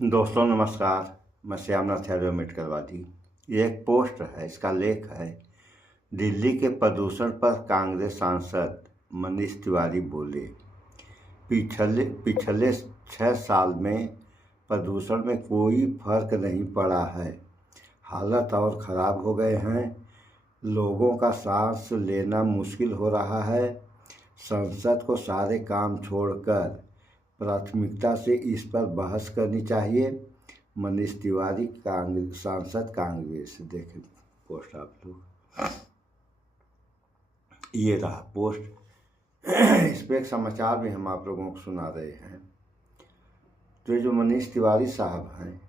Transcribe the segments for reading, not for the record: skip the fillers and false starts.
दोस्तों नमस्कार। मैं श्यामनाथ यादव अम्बेडकरवादी। ये एक पोस्ट है, इसका लेख है दिल्ली के प्रदूषण पर कांग्रेस सांसद मनीष तिवारी बोले, पिछले 6 साल में प्रदूषण में कोई फर्क नहीं पड़ा है, हालत और ख़राब हो गए हैं, लोगों का सांस लेना मुश्किल हो रहा है। संसद को सारे काम छोड़कर प्राथमिकता से इस पर बहस करनी चाहिए। मनीष तिवारी, सांसद, कांग्रेस। देखें पोस्ट आप लोग, ये रहा पोस्ट। इस पर एक समाचार भी हम आप लोगों को सुना रहे हैं। तो ये जो मनीष तिवारी साहब हैं,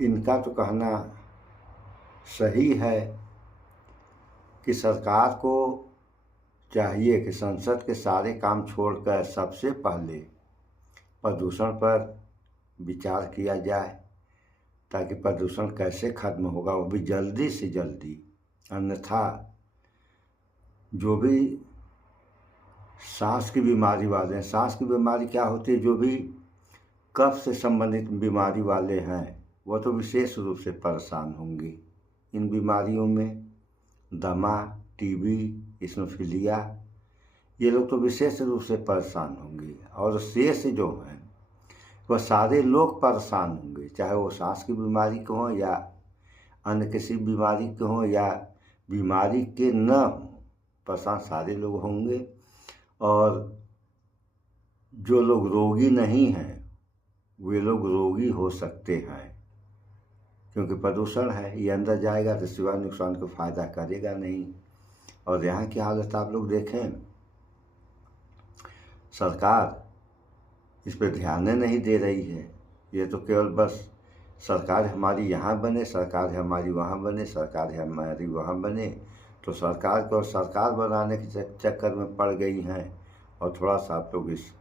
इनका तो कहना सही है कि सरकार को चाहिए कि संसद के सारे काम छोड़कर सबसे पहले प्रदूषण पर विचार किया जाए, ताकि प्रदूषण कैसे खत्म होगा वो भी जल्दी से जल्दी। अन्यथा जो भी सांस की बीमारी वाले हैं, सांस की बीमारी क्या होती है, जो भी कफ से संबंधित बीमारी वाले हैं वो तो विशेष रूप से परेशान होंगे। इन बीमारियों में दमा, टीबी, इस्नोफिलिया, ये लोग तो विशेष रूप से परेशान होंगे। और शेष जो हैं वह सारे लोग परेशान होंगे, चाहे वो सांस की बीमारी के हों या अन्य किसी बीमारी के हों या बीमारी के न हों, परेशान सारे लोग होंगे। और जो लोग रोगी नहीं हैं वे लोग रोगी हो सकते हैं, क्योंकि प्रदूषण है, ये अंदर जाएगा तो सिवाय नुकसान को फ़ायदा करेगा नहीं। और यहाँ की हालत आप लोग देखें, सरकार इस पर ध्यान नहीं दे रही है। ये तो केवल बस सरकार हमारी यहाँ बने, सरकार हमारी वहाँ बने, सरकार हमारी वहाँ बने, तो सरकार को सरकार बनाने के चक्कर में पड़ गई हैं। और थोड़ा सा आप लोग इस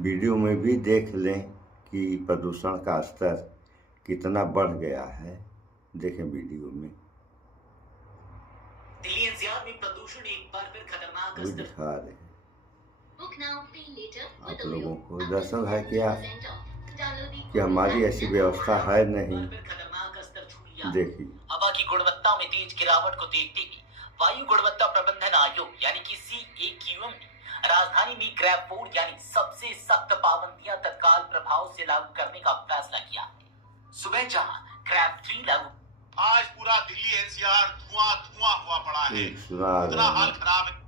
वीडियो में भी देख लें कि प्रदूषण का स्तर कितना बढ़ गया है। देखें वीडियो में, दिल्ली एनसीआर में प्रदूषण एक बार फिर खतरनाक वो दिखा रहे हैं आप लोगों को। दरअसल है क्या कि हमारी ऐसी व्यवस्था है नहीं। देखिए, हवा की गुणवत्ता में तेज गिरावट को देखते हुए वायु गुणवत्ता प्रबंधन आयोग यानी कि CAQM ने राजधानी में क्रैप 4 यानी सबसे सख्त पाबंदियां तत्काल प्रभाव से लागू करने का फैसला किया है। सुबह जहां क्रैप 3 लागू, आज पूरा दिल्ली एनसीआर धुआं धुआं हुआ पड़ा है। इतना हाल खराब है।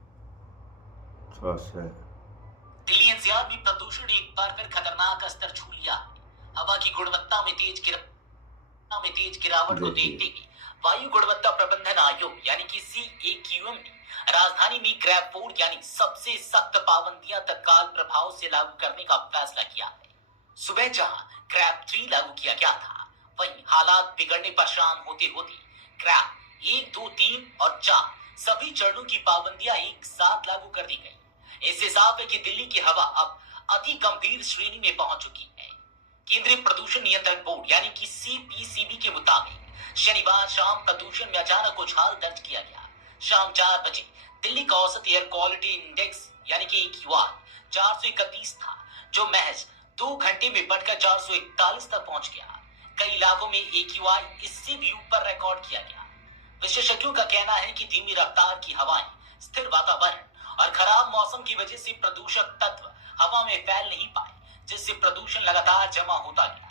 दिल्ली एनसीआर में प्रदूषण एक बार फिर खतरनाक स्तर छू लिया है। हवा की गुणवत्ता में तेज गिरावट को देखते हुए वायु गुणवत्ता प्रबंधन आयोग यानी कि CAQM ने राजधानी में क्रैप 4 यानी सबसे सख्त पाबंदियां तत्काल प्रभाव से लागू करने का फैसला किया है। सुबह जहां क्रैप 3 लागू किया गया था, वहीं हालात बिगड़ने पर शाम होते होते क्रैप 1, 2, 3 और 4 सभी चरणों की पाबंदियां एक साथ लागू कर दी गई। इससे साफ है कि दिल्ली की हवा अब अति गंभीर श्रेणी में पहुंच चुकी है। केंद्रीय प्रदूषण नियंत्रण बोर्ड यानी कि CPCB के मुताबिक शनिवार शाम प्रदूषण में अचानक उछाल दर्ज किया गया। शाम 4 बजे दिल्ली का औसत एयर क्वालिटी इंडेक्स यानी कि AQI 431 था, जो महज 2 घंटे में बढ़कर 441 तक पहुंच गया। कई इलाकों में AQI इससे भी ऊपर रिकॉर्ड किया गया। विशेषज्ञों का कहना है कि धीमी रफ्तार की हवाएं, स्थिर वातावरण और खराब मौसम की वजह से प्रदूषक तत्व हवा में फैल नहीं पाए, जिससे प्रदूषण लगातार जमा होता गया।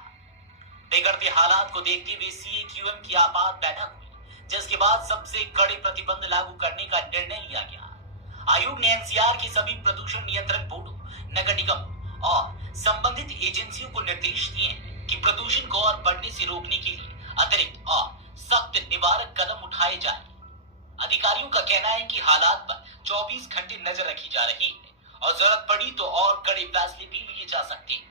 बिगड़ते हालात को देखते हुए CAQM की आपात बैठक हुई, जिसके बाद सबसे कड़े प्रतिबंध लागू करने का निर्णय लिया गया। आयोग ने एनसीआर के सभी प्रदूषण नियंत्रण बोर्डों, नगर निगम और संबंधित एजेंसियों को निर्देश दिए हैं कि प्रदूषण को और बढ़ने से रोकने के लिए अतिरिक्त और सख्त निवारक कदम उठाए जाए। अधिकारियों का कहना है कि हालात पर 24 घंटे नजर रखी जा रही है और जरूरत पड़ी तो और कड़े फैसले भी लिए जा सकते हैं।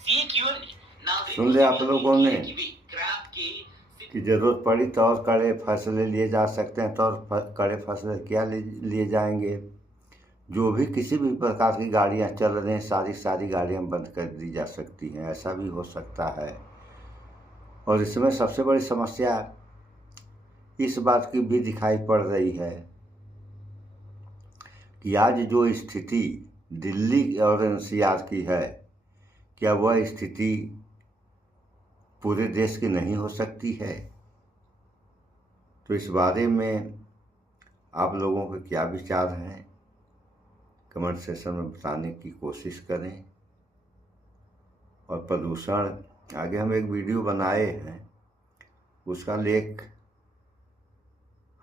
CAQM ने सुन लिया आप लोगों ने कि जरूरत पड़ी तो और कड़े फैसले लिए जा सकते हैं। तो और कड़े फैसले क्या लिए जाएंगे? जो भी किसी भी प्रकार की गाड़ियां चल रही हैं, सारी गाड़ियां बंद कर दी जा सकती हैं, ऐसा भी हो सकता है। और इसमें सबसे बड़ी समस्या इस बात की भी दिखाई पड़ रही है कि आज जो स्थिति दिल्ली और एनसीआर की है क्या वह स्थिति पूरे देश की नहीं हो सकती है? तो इस बारे में आप लोगों के क्या विचार हैं, कमेंट सेक्शन में बताने की कोशिश करें। और प्रदूषण, आगे हम एक वीडियो बनाए हैं, उसका लेख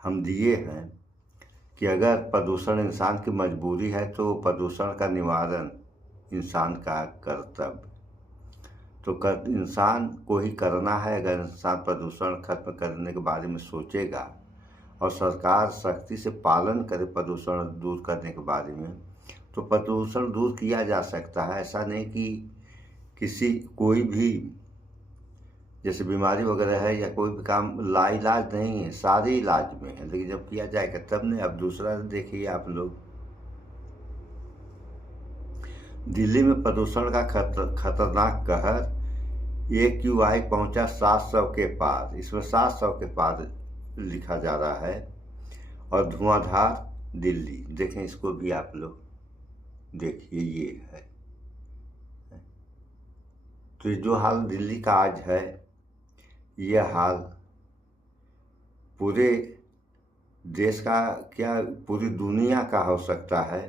हम दिए हैं कि अगर प्रदूषण इंसान की मजबूरी है तो प्रदूषण का निवारण इंसान का कर्तव्य, तो इंसान को ही करना है। अगर इंसान प्रदूषण खत्म करने के बारे में सोचेगा और सरकार सख्ती से पालन करे प्रदूषण दूर करने के बारे में, तो प्रदूषण दूर किया जा सकता है। ऐसा नहीं कि कोई भी जैसे बीमारी वगैरह है या कोई भी काम लाइलाज नहीं है, सारे इलाज में है, लेकिन जब किया जाएगा तब नहीं। अब दूसरा देखिए आप लोग, दिल्ली में प्रदूषण का खतरनाक कहर, AQI पहुंचा 700 के पार। इसमें 700 के पार लिखा जा रहा है। और धुआंधार दिल्ली, देखें इसको भी आप लोग देखिए, ये है। तो जो हाल दिल्ली का आज है, यह हाल पूरे देश का क्या पूरी दुनिया का हो सकता है,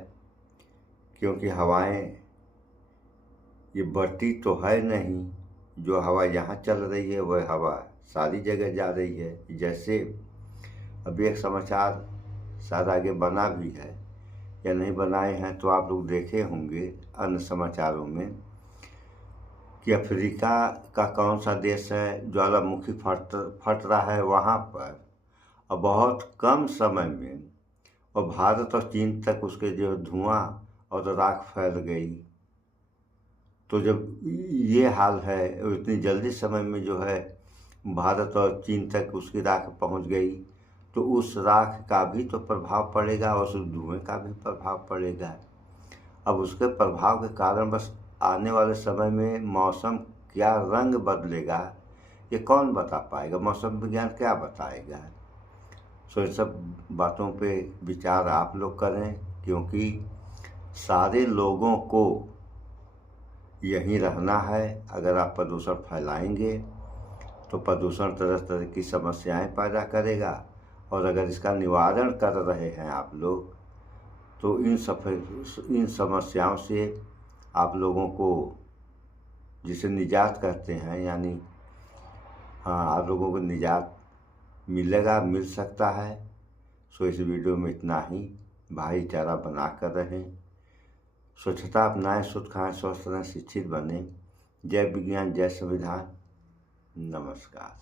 क्योंकि हवाएं ये बढ़ती तो है नहीं। जो हवा यहाँ चल रही है वह हवा सारी जगह जा रही है। जैसे अभी एक समाचार शायद आगे बना भी है या नहीं बनाए हैं, तो आप लोग देखे होंगे अन्य समाचारों में कि अफ्रीका का कौन सा देश है ज्वालामुखी फट रहा है वहाँ पर, और बहुत कम समय में, और भारत और चीन तक उसके जो धुआं और राख फैल गई। तो जब ये हाल है, इतनी जल्दी समय में जो है भारत और चीन तक उसकी राख पहुंच गई, तो उस राख का भी तो प्रभाव पड़ेगा और उस धुएं का भी प्रभाव पड़ेगा। अब उसके प्रभाव के कारण बस आने वाले समय में मौसम क्या रंग बदलेगा ये कौन बता पाएगा, मौसम विज्ञान क्या बताएगा। सो इन सब बातों पे विचार आप लोग करें, क्योंकि सारे लोगों को यहीं रहना है। अगर आप प्रदूषण फैलाएंगे तो प्रदूषण तरह तरह की समस्याएं पैदा करेगा, और अगर इसका निवारण कर रहे हैं आप लोग, तो इन समस्याओं से आप लोगों को, जिसे निजात कहते हैं, यानी हाँ, आप लोगों को निजात मिलेगा, मिल सकता है। सो इस वीडियो में इतना ही। भाईचारा बना कर रहें, स्वच्छता अपनाएं, शुद्ध खाएं, स्वस्थ रहें, शिक्षित बने। जय विज्ञान, जय संविधान। नमस्कार।